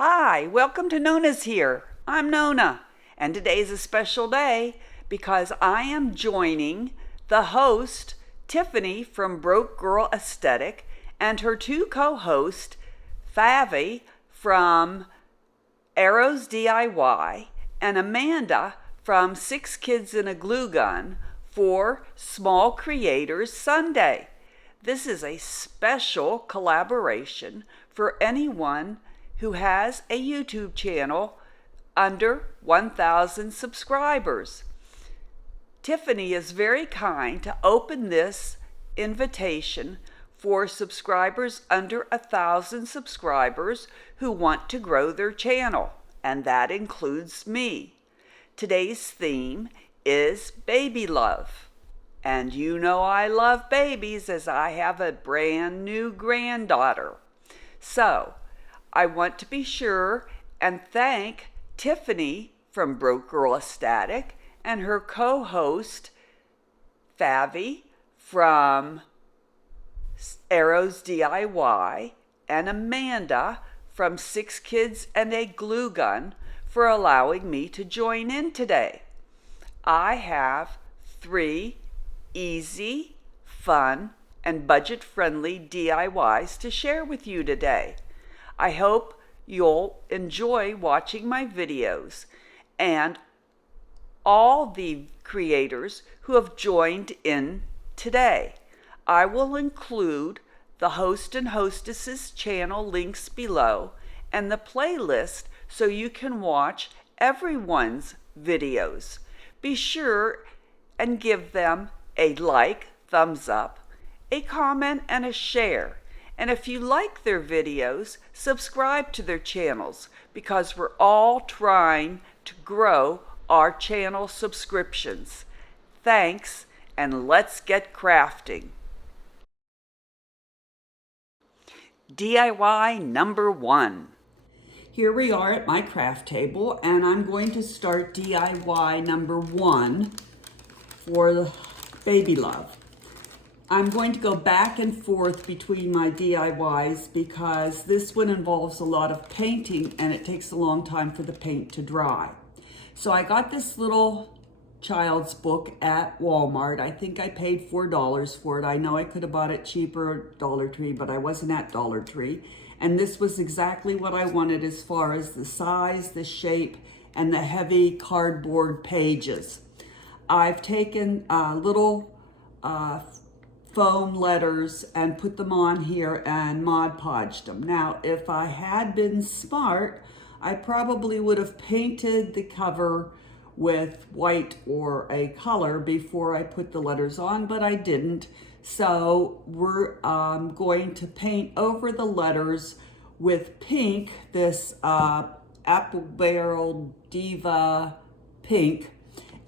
Hi, welcome to Nona's Here. I'm Nona, and today's a special day because I am joining the host, Tiffany from Broke Girl Aesthetic, and her two co-hosts, Favi from Arrows DIY and Amanda from Six Kids in a Glue Gun for Small Creators Sunday. This is a special collaboration for anyone who has a YouTube channel under 1,000 subscribers. Tiffany is very kind to open this invitation for subscribers under 1,000 subscribers who want to grow their channel, and that includes me. Today's theme is baby love. And you know I love babies as I have a brand new granddaughter. So, I want to be sure and thank Tiffany from Broke Girl Aesthetic and her co-host Favi from Arrows DIY and Amanda from Six Kids and a Glue Gun for allowing me to join in today. I have 3 easy, fun, and budget-friendly DIYs to share with you today. I hope you'll enjoy watching my videos and all the creators who have joined in today. I will include the host and hostesses channel links below and the playlist so you can watch everyone's videos. Be sure and give them a like, thumbs up, a comment, and a share. And if you like their videos, subscribe to their channels because we're all trying to grow our channel subscriptions. Thanks, and let's get crafting. DIY number 1. Here we are at my craft table, and I'm going to start DIY number 1 for the baby love. I'm going to go back and forth between my DIYs because this one involves a lot of painting and it takes a long time for the paint to dry. So I got this little child's book at Walmart. I think I paid $4 for it. I know I could have bought it cheaper at Dollar Tree, but I wasn't at Dollar Tree. And this was exactly what I wanted as far as the size, the shape, and the heavy cardboard pages. I've taken little foam letters and put them on here and Mod Podged them. Now, if I had been smart, I probably would have painted the cover with white or a color before I put the letters on, but I didn't. So we're going to paint over the letters with pink, this Apple Barrel Diva pink.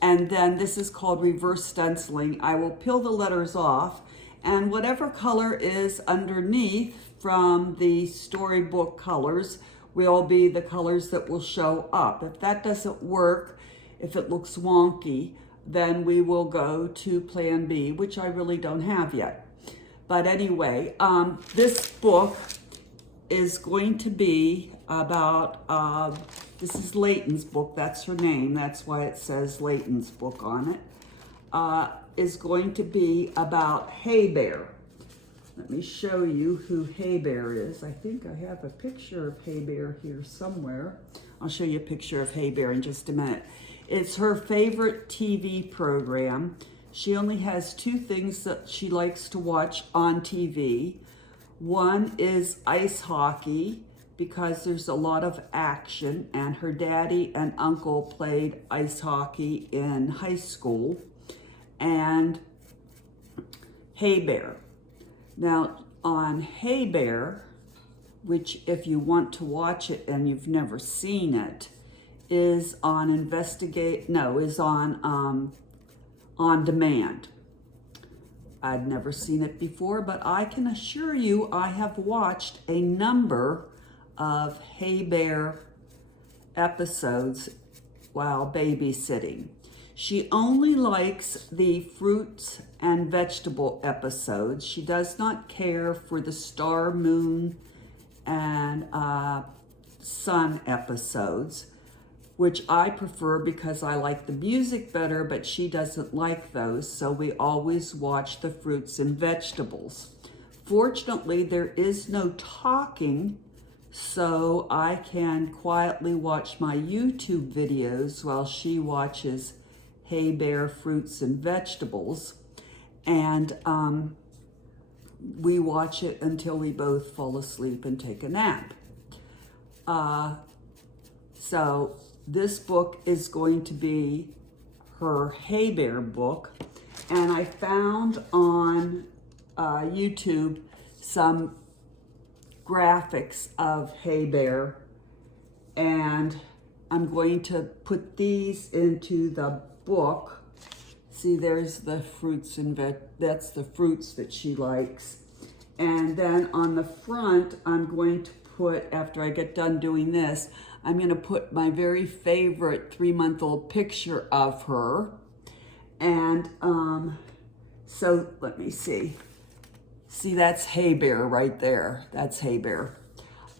And then this is called reverse stenciling. I will peel the letters off, and whatever color is underneath from the storybook colors will be the colors that will show up. If that doesn't work, if it looks wonky, then we will go to plan B, which I really don't have yet. But anyway, this book is going to be about, this is Layton's book, that's her name, that's why it says Layton's book on it, is going to be about Hay Bear. Let me show you who Hay Bear is. I think I have a picture of Hay Bear here somewhere. I'll show you a picture of Hay Bear in just a minute. It's her favorite TV program. She only has 2 things that she likes to watch on TV. One is ice hockey, because there's a lot of action, and her daddy and uncle played ice hockey in high school, and Hay Bear. Now, on Hay Bear, which if you want to watch it and you've never seen it, is on on demand. I'd never seen it before, but I can assure you I have watched a number of Hay Bear episodes while babysitting. She only likes the fruits and vegetable episodes. She does not care for the star, moon, and Sun episodes, which I prefer because I like the music better, but she doesn't like those, so we always watch the fruits and vegetables. Fortunately, there is no talking, so I can quietly watch my YouTube videos while she watches Hey Bear Fruits and Vegetables, and we watch it until we both fall asleep and take a nap. So this book is going to be her Hey Bear book, and I found on YouTube some graphics of Hey Bear, and I'm going to put these into the book. See, there's the fruits and that's the fruits that she likes. And then on the front, I'm going to put, after I get done doing this, I'm going to put my very favorite 3-month-old picture of her. And so let me see. See, that's Hey Bear right there. That's Hey Bear.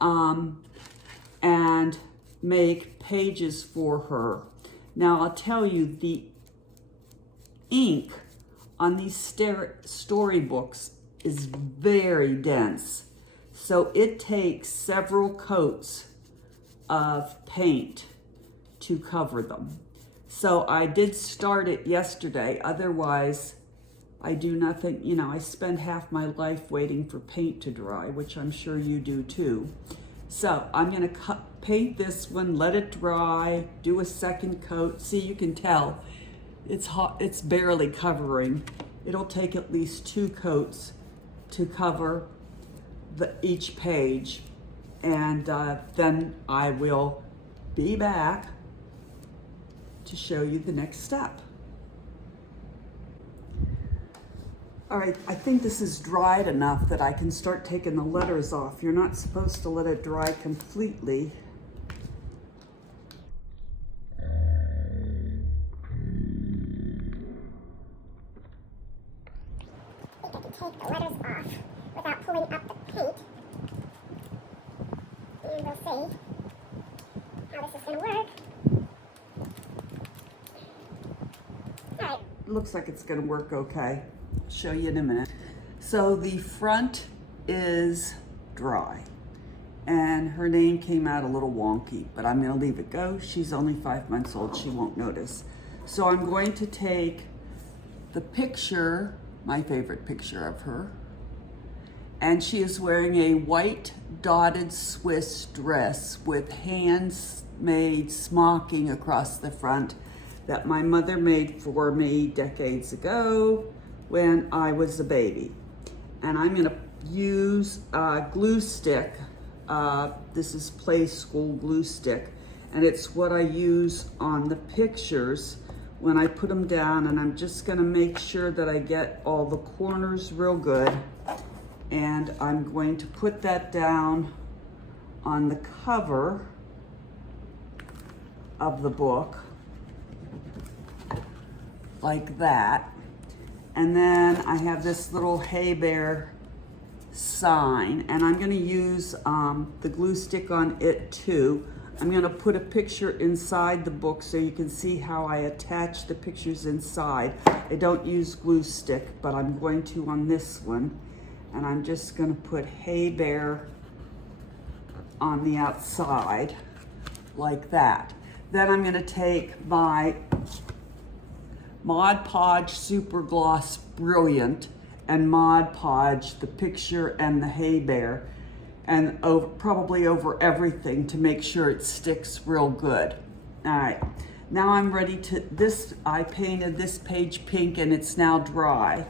And make pages for her. Now, I'll tell you, the ink on these storybooks is very dense. So it takes several coats of paint to cover them. So I did start it yesterday. Otherwise, I do nothing. You know, I spend half my life waiting for paint to dry, which I'm sure you do too. So I'm going to paint this one, let it dry, do a second coat. See, you can tell it's hot, it's barely covering. It'll take at least 2 coats to cover each page, and then I will be back to show you the next step. All right, I think this is dried enough that I can start taking the letters off. You're not supposed to let it dry completely. I think I can take the letters off without pulling up the paint. And we'll see how this is going to work. All right. Looks like it's going to work okay. I'll show you in a minute. So the front is dry, and her name came out a little wonky, but I'm going to leave it go. She's only 5 months old. She won't notice. So I'm going to take the picture, my favorite picture of her, and she is wearing a white dotted Swiss dress with hands-made smocking across the front that my mother made for me decades ago when I was a baby. And I'm going to use glue stick. This is Play School glue stick, and it's what I use on the pictures when I put them down, and I'm just going to make sure that I get all the corners real good. And I'm going to put that down on the cover of the book like that. And then I have this little Hey Bear sign, and I'm going to use the glue stick on it too. I'm going to put a picture inside the book so you can see how I attach the pictures inside. I don't use glue stick, but I'm going to on this one. And I'm just going to put Hey Bear on the outside like that. Then I'm going to take my Mod Podge Super Gloss Brilliant and Mod Podge the picture and the Hey Bear, and probably over everything to make sure it sticks real good. All right, now I'm ready to, I painted this page pink and it's now dry.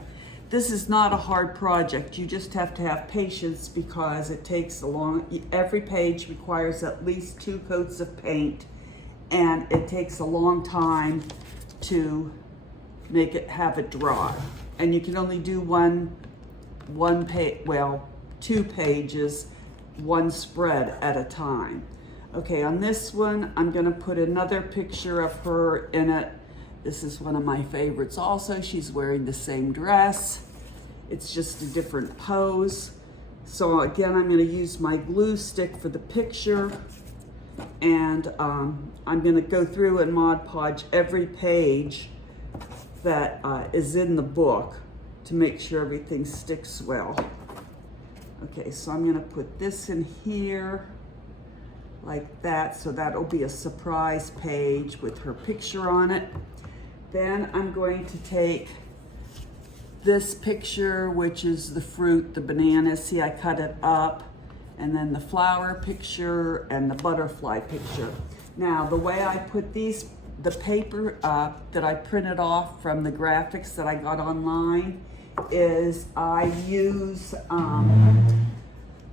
This is not a hard project. You just have to have patience because it takes every page requires at least 2 coats of paint, and it takes a long time to have it dry. And you can only do two pages, one spread at a time. Okay, on this one, I'm gonna put another picture of her in it. This is one of my favorites also. She's wearing the same dress. It's just a different pose. So again, I'm gonna use my glue stick for the picture, And I'm gonna go through and Mod Podge every page that is in the book to make sure everything sticks well. Okay, so I'm gonna put this in here like that, so that'll be a surprise page with her picture on it. Then I'm going to take this picture, which is the fruit, the banana. See, I cut it up. And then the flower picture and the butterfly picture. Now, the way I put these, the paper that I printed off from the graphics that I got online, is I use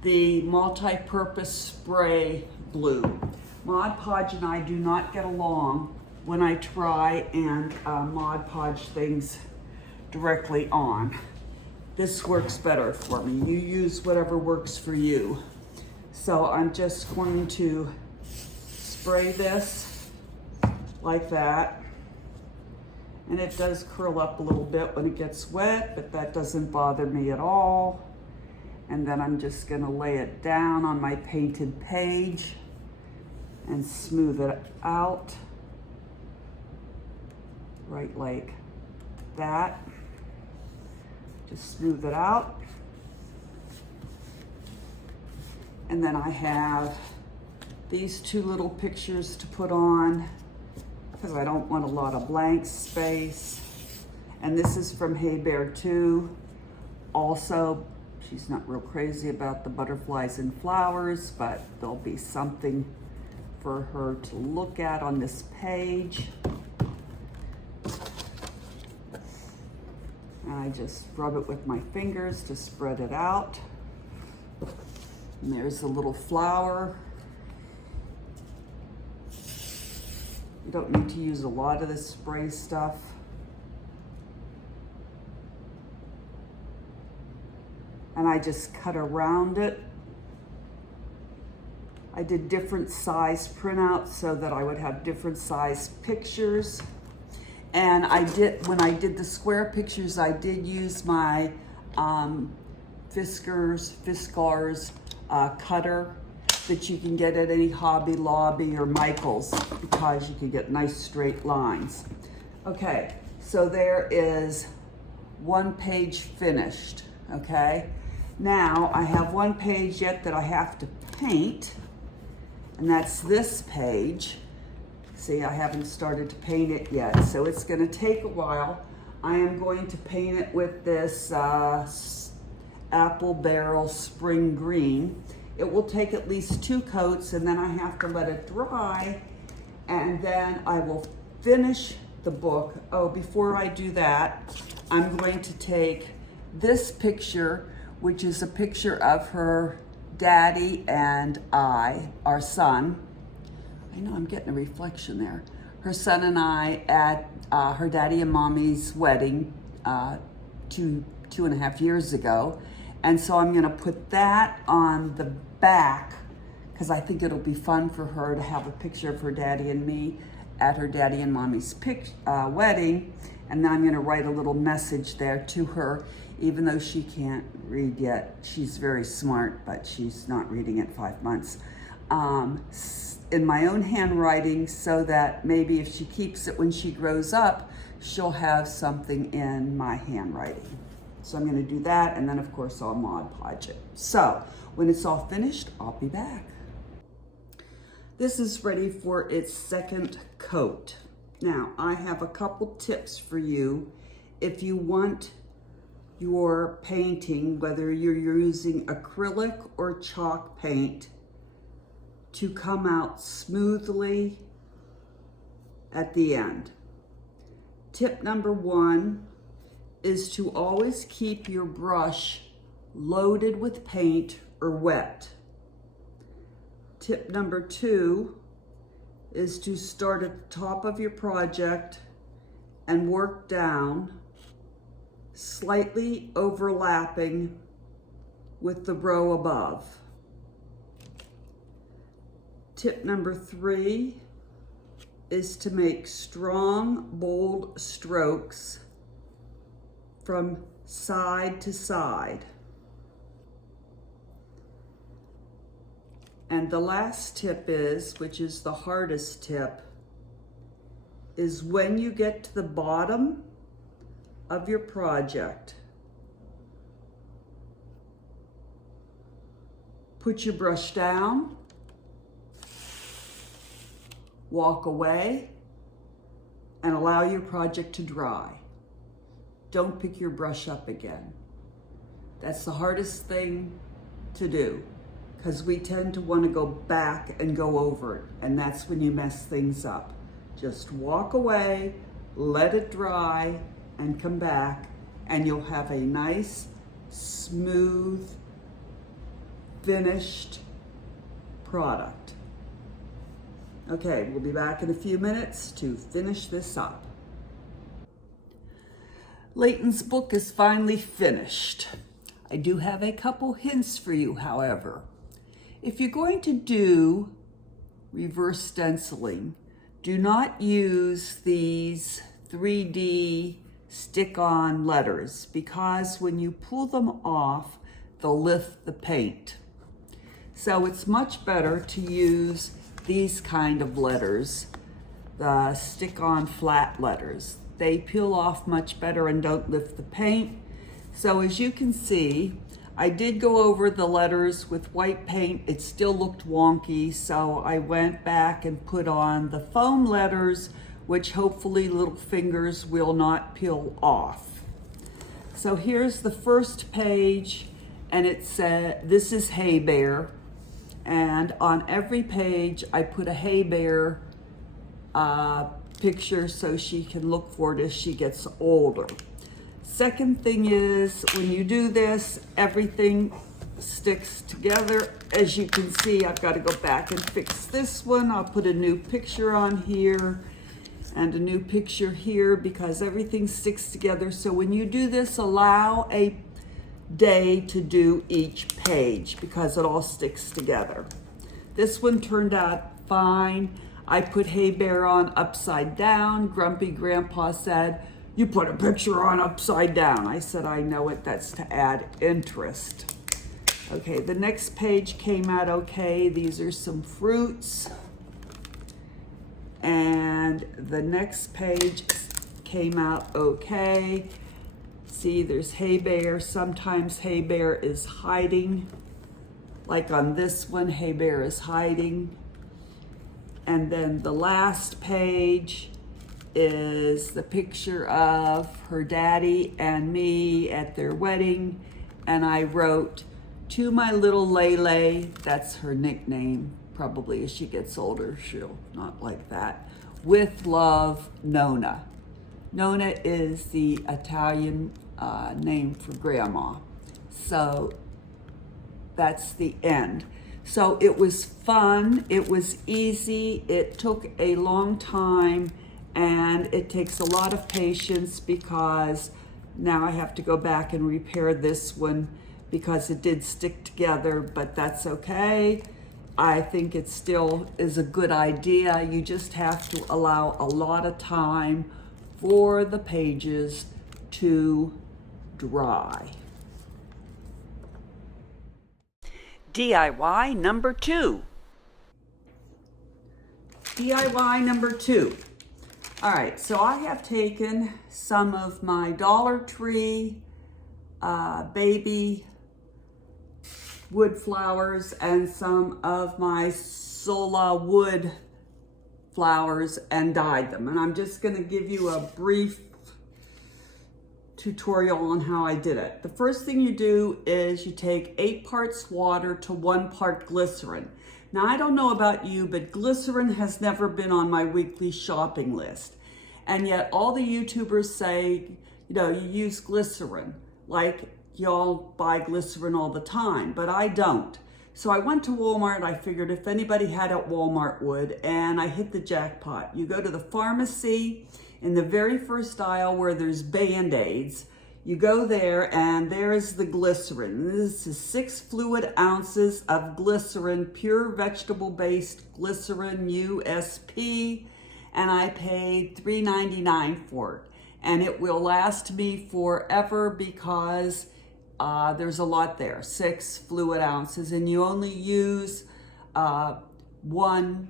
the multi-purpose spray blue. Mod Podge and I do not get along when I try and Mod Podge things directly on. This works better for me. You use whatever works for you. So I'm just going to spray this like that. And it does curl up a little bit when it gets wet, but that doesn't bother me at all. And then I'm just gonna lay it down on my painted page and smooth it out, right like that. Just smooth it out. And then I have these two little pictures to put on because I don't want a lot of blank space. And this is from Hey Bear 2. Also, she's not real crazy about the butterflies and flowers, but there'll be something for her to look at on this page. And I just rub it with my fingers to spread it out. And there's the little flower. You don't need to use a lot of this spray stuff. And I just cut around it. I did different size printouts so that I would have different size pictures. And when I did the square pictures, I did use my Fiskars cutter that you can get at any Hobby Lobby or Michael's, because you can get nice straight lines. Okay, so there is one page finished, okay? Now I have one page yet that I have to paint, and that's this page. See, I haven't started to paint it yet, so it's gonna take a while. I am going to paint it with this Apple Barrel Spring Green. It will take at least 2 coats, and then I have to let it dry, and then I will finish the book. Oh, before I do that, I'm going to take this picture, which is a picture of her daddy and our son. I know I'm getting a reflection there. Her son and I at her daddy and mommy's wedding 2.5 years ago. And so I'm gonna put that on the back because I think it'll be fun for her to have a picture of her daddy and me at her daddy and mommy's wedding. And then I'm gonna write a little message there to her, even though she can't read yet. She's very smart, but she's not reading at 5 months. In my own handwriting, so that maybe if she keeps it when she grows up, she'll have something in my handwriting. So I'm gonna do that, and then of course I'll Mod Podge it. So when it's all finished, I'll be back. This is ready for its second coat. Now, I have a couple tips for you if you want your painting, whether you're using acrylic or chalk paint, to come out smoothly at the end. Tip number 1 is to always keep your brush loaded with paint or wet. Tip number 2 is to start at the top of your project and work down, slightly overlapping with the row above. Tip number 3 is to make strong, bold strokes from side to side. And the last tip is, which is the hardest tip, is when you get to the bottom of your project, put your brush down, walk away, and allow your project to dry. Don't pick your brush up again. That's the hardest thing to do, because we tend to want to go back and go over it, and that's when you mess things up. Just walk away, let it dry, and come back, and you'll have a nice, smooth, finished product. Okay, we'll be back in a few minutes to finish this up. Layton's book is finally finished. I do have a couple hints for you, however. If you're going to do reverse stenciling, do not use these 3D stick-on letters, because when you pull them off, they'll lift the paint. So it's much better to use these kind of letters, the stick-on flat letters. They peel off much better and don't lift the paint. So as you can see, I did go over the letters with white paint. It still looked wonky, so I went back and put on the foam letters, which hopefully little fingers will not peel off. So here's the first page, and it said, this is Hay Bear. And on every page, I put a hay bear picture so she can look for it as she gets older. Second thing is, when you do this, everything sticks together. As you can see, I've got to go back and fix this one. I'll put a new picture on here and a new picture here, because everything sticks together. So when you do this, allow a day to do each page, because it all sticks together. This one turned out fine. I put Hay Bear on upside down. Grumpy Grandpa said, "You put a picture on upside down." I said, "I know it, that's to add interest." Okay, the next page came out okay. These are some fruits. And the next page came out okay. See, there's Hay Bear. Sometimes Hay Bear is hiding. Like on this one, Hay Bear is hiding. And then the last page is the picture of her daddy and me at their wedding. And I wrote, "To my little Lele," that's her nickname. Probably as she gets older, she'll not like that. "With love, Nona." Nona is the Italian name for grandma. So that's the end. So it was fun, it was easy, it took a long time, and it takes a lot of patience, because now I have to go back and repair this one because it did stick together, but that's okay. I think it still is a good idea. You just have to allow a lot of time for the pages to dry. DIY number 2. DIY number 2. All right, so I have taken some of my Dollar Tree baby wood flowers and some of my Sola wood flowers and dyed them. And I'm just gonna give you a brief tutorial on how I did it. The first thing you do is you take 8 parts water to 1 part glycerin. Now, I don't know about you, but glycerin has never been on my weekly shopping list. And yet all the YouTubers say, you know, you use glycerin, like y'all buy glycerin all the time, but I don't. So I went to Walmart. I figured if anybody had it, Walmart would, and I hit the jackpot. You go to the pharmacy in the very first aisle where there's Band-Aids. You go there, and there's the glycerin. This is 6 fluid ounces of glycerin, pure vegetable-based glycerin USP, and I paid $3.99 for it. And it will last me forever, because there's a lot there, 6 fluid ounces, and you only use 1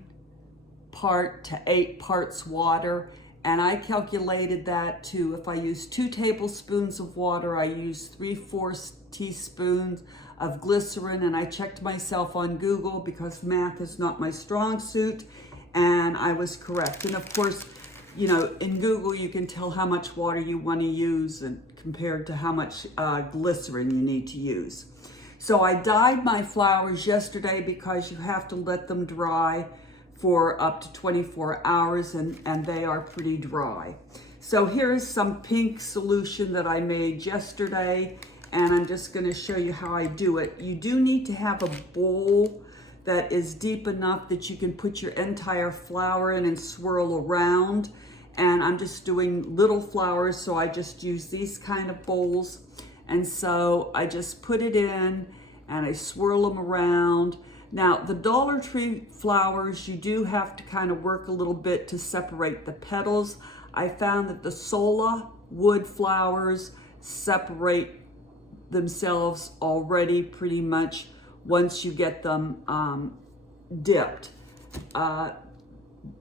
part to 8 parts water. And I calculated that to, if I use 2 tablespoons of water, I use 3/4 teaspoons of glycerin. And I checked myself on Google because math is not my strong suit. And I was correct. And of course, you know, in Google, you can tell how much water you want to use and compared to how much glycerin you need to use. So I dyed my flowers yesterday because you have to let them dry for up to 24 hours and they are pretty dry. So here's some pink solution that I made yesterday, and I'm just going to show you how I do it. You do need to have a bowl that is deep enough that you can put your entire flower in and swirl around. And I'm just doing little flowers, so I just use these kind of bowls. And so I just put it in and I swirl them around. Now, the Dollar Tree flowers, you do have to kind of work a little bit to separate the petals. I found that the Sola wood flowers separate themselves already pretty much once you get them dipped.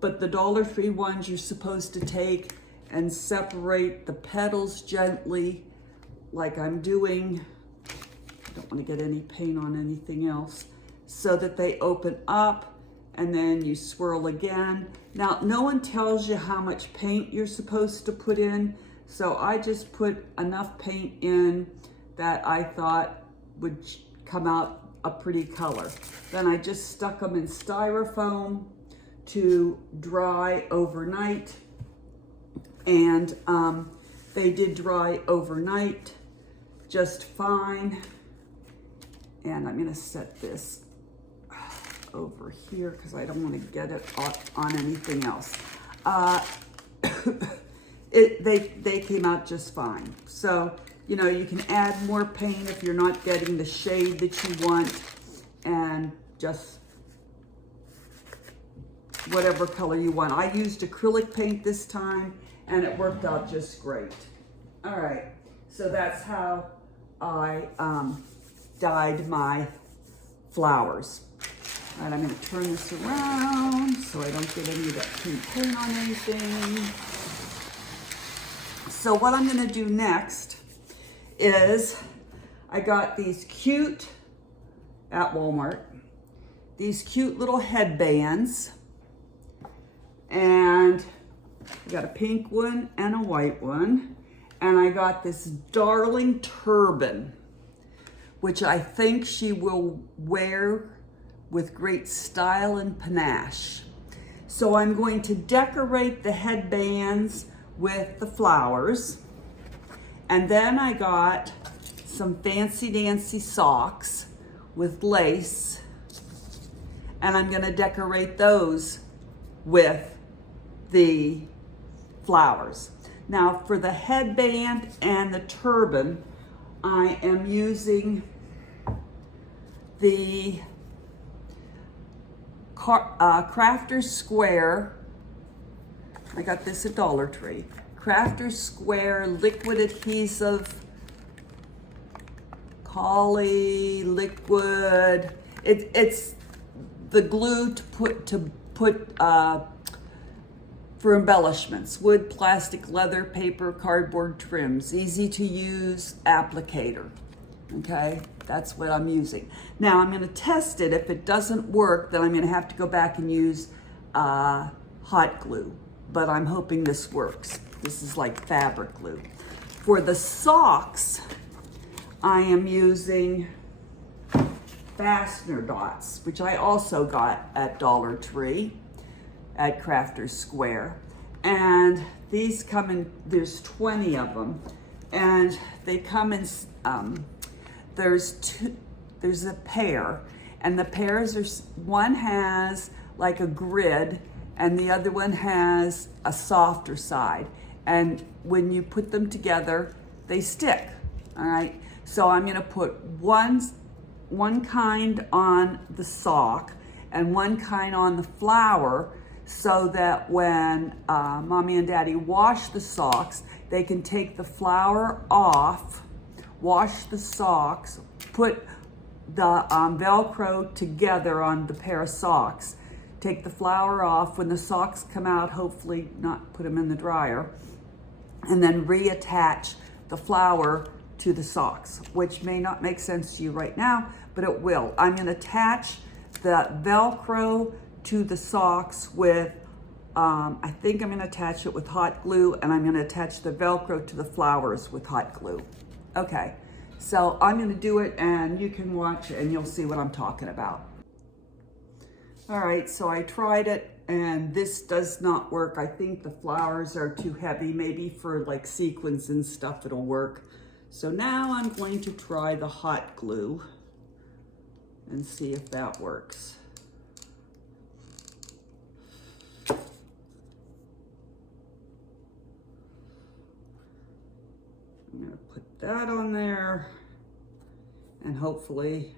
But the Dollar Tree ones, you're supposed to take and separate the petals gently, like I'm doing. I don't want to get any paint on anything else, so that they open up, and then you swirl again. Now, no one tells you how much paint you're supposed to put in, so I just put enough paint in that I thought would come out a pretty color. Then I just stuck them in styrofoam to dry overnight, and they did dry overnight just fine. And I'm gonna set this over here because I don't want to get it on anything else. They came out just fine. So, you know, you can add more paint if you're not getting the shade that you want, and just whatever color you want. I used acrylic paint this time and it worked out just great. All right, so that's how I dyed my flowers. All right, I'm gonna turn this around so I don't get any of that pink paint on anything. So what I'm gonna do next is, I got these cute, at Walmart, these cute little headbands. And I got a pink one and a white one. And I got this darling turban, which I think she will wear with great style and panache. So I'm going to decorate the headbands with the flowers. And then I got some fancy dancy socks with lace. And I'm gonna decorate those with the flowers. Now for the headband and the turban, I am using the Crafter's Square. I got this at Dollar Tree. Crafter's Square liquid adhesive, Collie liquid. It's the glue to put for embellishments: wood, plastic, leather, paper, cardboard trims. Easy to use applicator. Okay, that's what I'm using. Now I'm going to test it. If it doesn't work, then I'm going to have to go back and use hot glue. But I'm hoping this works. This is like fabric glue. For the socks, I am using fastener dots, which I also got at Dollar Tree at Crafter's Square. And these come in, there's 20 of them. And they come in, there's a pair. And the pairs are, one has like a grid and the other one has a softer side. And when you put them together, they stick, all right? So I'm gonna put one kind on the sock and one kind on the flower, so that when Mommy and Daddy wash the socks, they can take the flower off, wash the socks, put the Velcro together on the pair of socks. Take the flower off. When the socks come out, hopefully not put them in the dryer, and then reattach the flower to the socks, which may not make sense to you right now, but it will. I'm gonna attach the Velcro to the socks with, I think I'm gonna attach it with hot glue, and I'm gonna attach the Velcro to the flowers with hot glue. Okay, so I'm gonna do it and you can watch and you'll see what I'm talking about. All right, so I tried it and this does not work. I think the flowers are too heavy. Maybe for like sequins and stuff it'll work. So now I'm going to try the hot glue and see if that works. I'm gonna put that on there and hopefully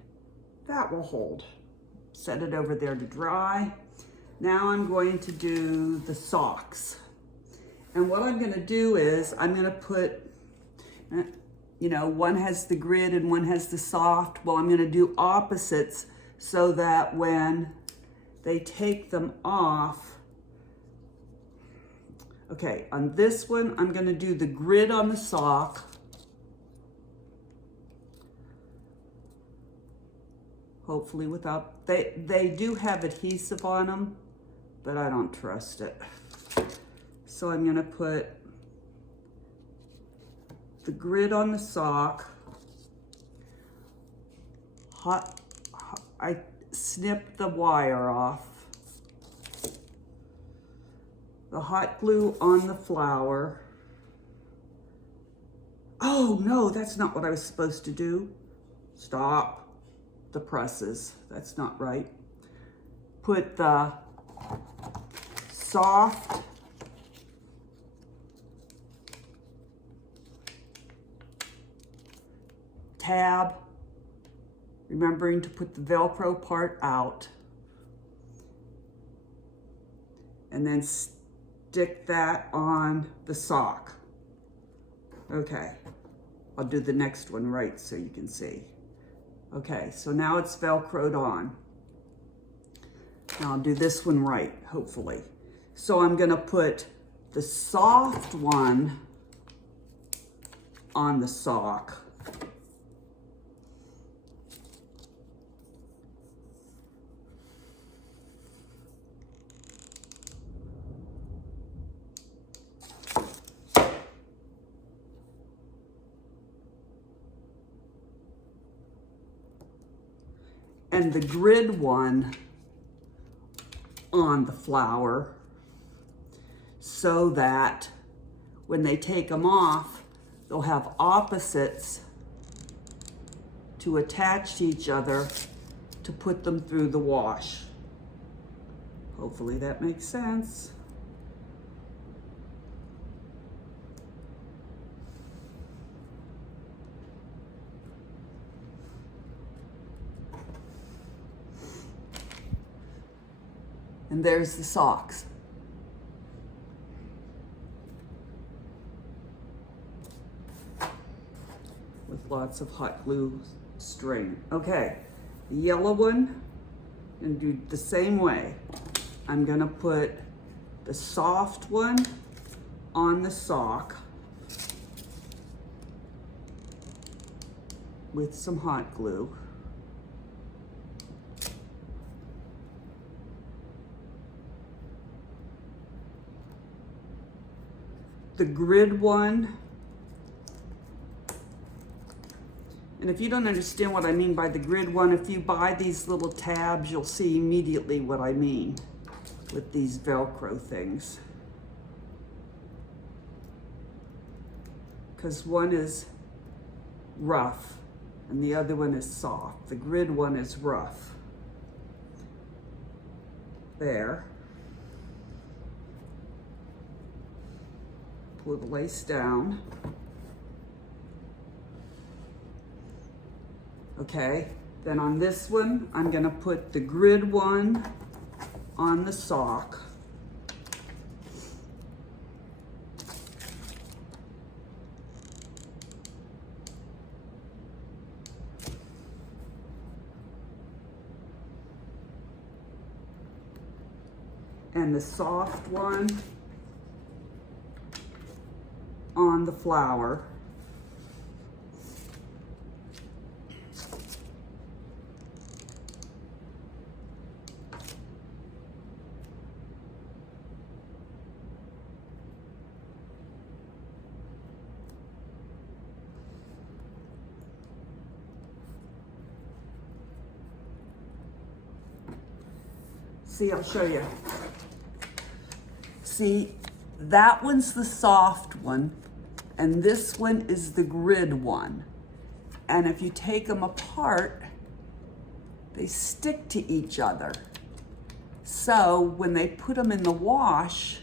that will hold. Set it over there to dry. Now I'm going to do the socks. And what I'm gonna do is I'm gonna put, you know, one has the grid and one has the soft. Well, I'm gonna do opposites so that when they take them off, okay, on this one, I'm gonna do the grid on the sock. Hopefully without, they do have adhesive on them, but I don't trust it. So I'm gonna put the grid on the sock. I snipped the wire off. The hot glue on the flower. Oh no, that's not what I was supposed to do. Stop. The presses, that's not right. Put the soft tab, remembering to put the Velcro part out, and then stick that on the sock. Okay, I'll do the next one right so you can see. Okay, so now it's Velcroed on. Now I'll do this one right, hopefully. So I'm gonna put the soft one on the sock. And the grid one on the flower so that when they take them off, they'll have opposites to attach to each other to put them through the wash. Hopefully that makes sense. And there's the socks. With lots of hot glue string. Okay, the yellow one, I'm gonna do the same way. I'm gonna put the soft one on the sock with some hot glue. The grid one, and if you don't understand what I mean by the grid one, if you buy these little tabs, you'll see immediately what I mean with these Velcro things. Because one is rough and the other one is soft. The grid one is rough. There. Pull the lace down. Okay, then on this one, I'm gonna put the grid one on the sock. and the soft one on the flower. See, I'll show you. See, that one's the soft one, and this one is the grid one. And if you take them apart, they stick to each other. So when they put them in the wash,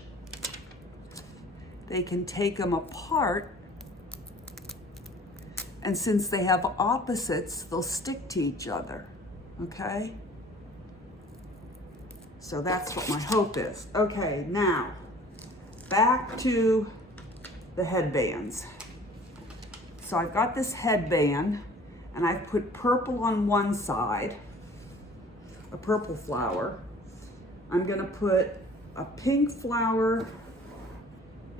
they can take them apart, and since they have opposites, they'll stick to each other, okay? So that's what my hope is. Okay, now, back to the headbands. So I've got this headband, and I've put purple on one side, a purple flower. I'm gonna put a pink flower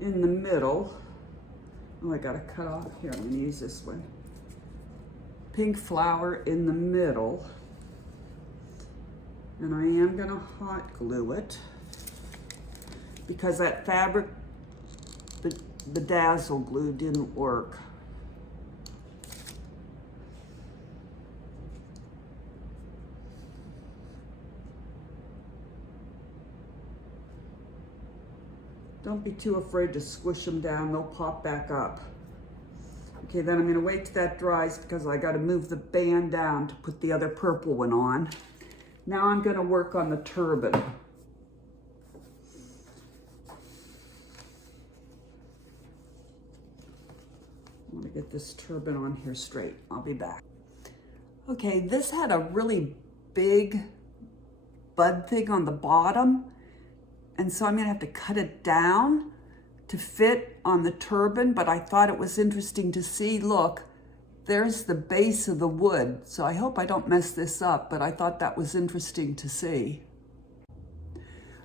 in the middle. Oh, I gotta cut off here, I'm gonna use this one. Pink flower in the middle. And I am gonna hot glue it because that fabric, the dazzle glue didn't work. Don't be too afraid to squish them down, they'll pop back up. Okay, then I'm gonna wait till that dries because I gotta move the band down to put the other purple one on. Now I'm gonna work on the turban. I wanna get this turban on here straight. I'll be back. Okay, this had a really big bud thing on the bottom, and so I'm gonna have to cut it down to fit on the turban, but I thought it was interesting to see, look, there's the base of the wood. So I hope I don't mess this up, but I thought that was interesting to see.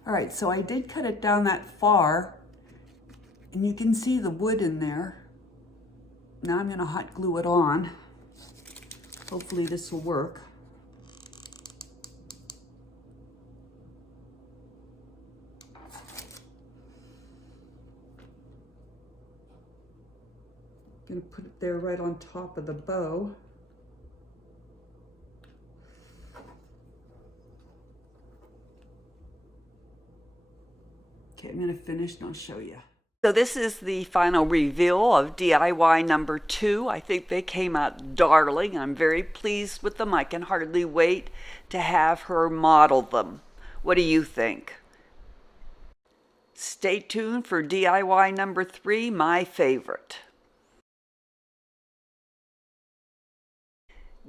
All right, so I did cut it down that far, and you can see the wood in there. Now I'm gonna hot glue it on. Hopefully this will work. Gonna put it there right on top of the bow. Okay, I'm gonna finish and I'll show you. So this is the final reveal of DIY number 2. I think they came out darling. I'm very pleased with them. I can hardly wait to have her model them. What do you think? Stay tuned for DIY number 3, my favorite.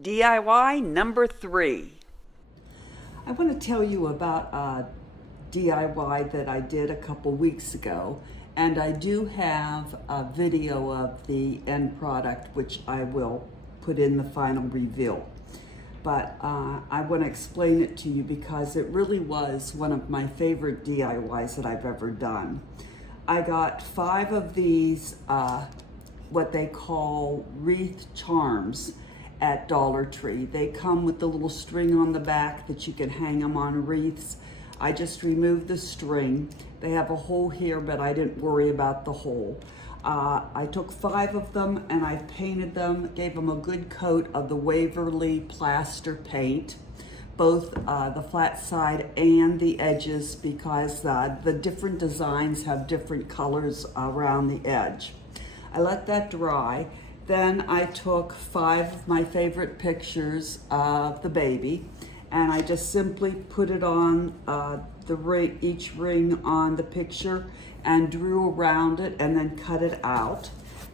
DIY number 3. I want to tell you about a DIY that I did a couple weeks ago, and I do have a video of the end product which I will put in the final reveal. But I want to explain it to you because it really was one of my favorite DIYs that I've ever done. I got 5 of these, what they call wreath charms, at Dollar Tree. They come with the little string on the back that you can hang them on wreaths. I just removed the string. They have a hole here, but I didn't worry about the hole. I took 5 of them and I painted them, gave them a good coat of the Waverly plaster paint, both the flat side and the edges, because the different designs have different colors around the edge. I let that dry. Then I took 5 of my favorite pictures of the baby, and I just simply put it on the ring, each ring on the picture, and drew around it and then cut it out.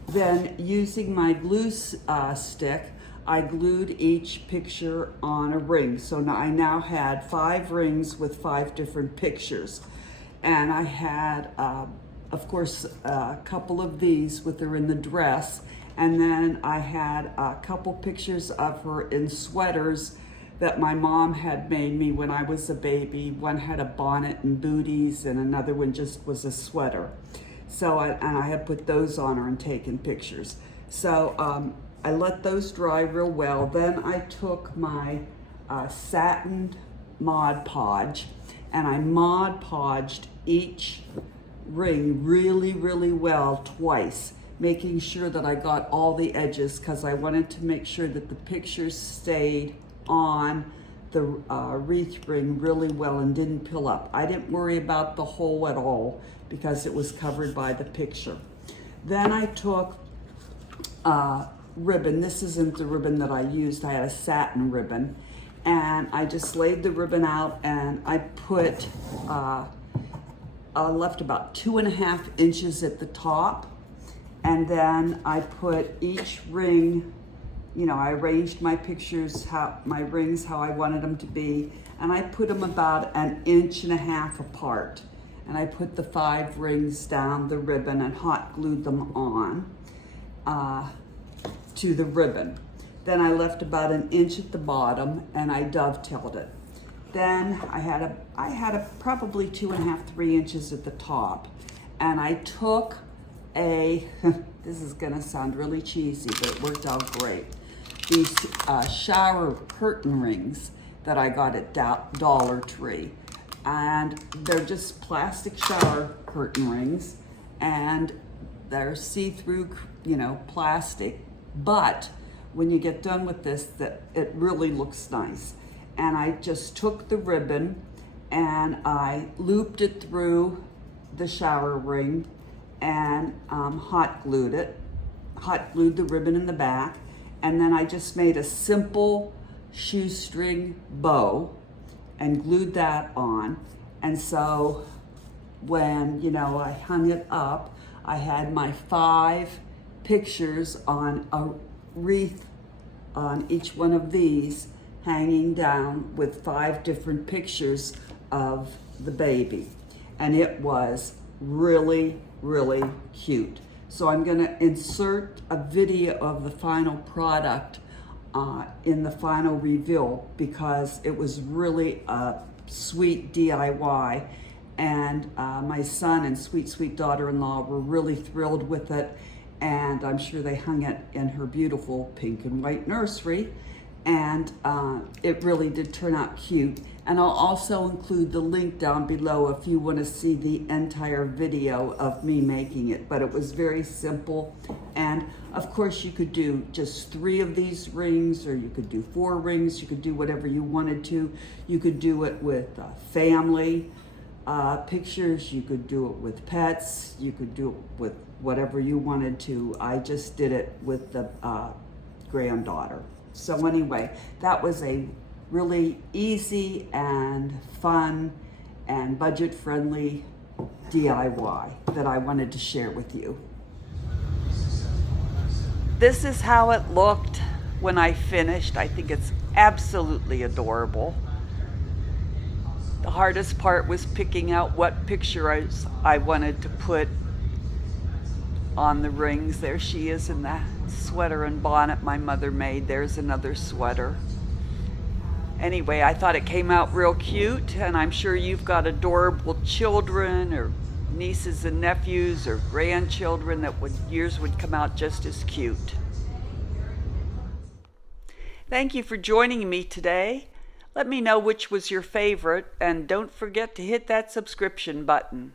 Then using my glue stick, I glued each picture on a ring. So now I now had 5 rings with 5 different pictures. And I had, of course, a couple of these with her in the dress. And then I had a couple pictures of her in sweaters that my mom had made me when I was a baby. One had a bonnet and booties, and another one just was a sweater. So I had put those on her and taken pictures. So I let those dry real well. Then I took my satin Mod Podge, and I Mod Podged each ring really, really well twice, making sure that I got all the edges, because I wanted to make sure that the pictures stayed on the wreath ring really well and didn't pill up. I didn't worry about the hole at all because it was covered by the picture. Then I took ribbon. This isn't the ribbon that I used. I had a satin ribbon, and I just laid the ribbon out, and I put left about 2.5 inches at the top, and then I put each ring, you know, I arranged my pictures, my rings how I wanted them to be, and I put them about 1.5 inches apart. And I put the 5 rings down the ribbon and hot glued them on to the ribbon. Then I left about 1 inch at the bottom, and I dovetailed it. Then I had a probably 2.5, 3 inches at the top, and I took a this is gonna sound really cheesy, but it worked out great. These shower curtain rings that I got at Dollar Tree, and they're just plastic shower curtain rings, and they're see-through, you know, plastic, but when you get done with this, that it really looks nice. And I just took the ribbon and I looped it through the shower ring and hot glued the ribbon in the back, and then I just made a simple shoestring bow and glued that on. And so when, you know, I hung it up, I had my 5 pictures on a wreath on each one of these, hanging down with 5 different pictures of the baby. And it was really, really cute. So I'm gonna insert a video of the final product in the final reveal, because it was really a sweet DIY, and my son and sweet, sweet daughter-in-law were really thrilled with it, and I'm sure they hung it in her beautiful pink and white nursery, and it really did turn out cute. And I'll also include the link down below if you want to see the entire video of me making it. But it was very simple, and of course you could do just 3 of these rings, or you could do 4 rings. You could do whatever you wanted to. You could do it with family pictures, you could do it with pets, you could do it with whatever you wanted to. I just did it with the granddaughter. So anyway, that was a really easy and fun and budget-friendly DIY that I wanted to share with you. This is how it looked when I finished. I think it's absolutely adorable. The hardest part was picking out what picture I wanted to put on the rings. There she is in the sweater and bonnet my mother made. There's another sweater. Anyway, I thought it came out real cute, and I'm sure you've got adorable children or nieces and nephews or grandchildren that yours would come out just as cute. Thank you for joining me today. Let me know which was your favorite, and don't forget to hit that subscription button.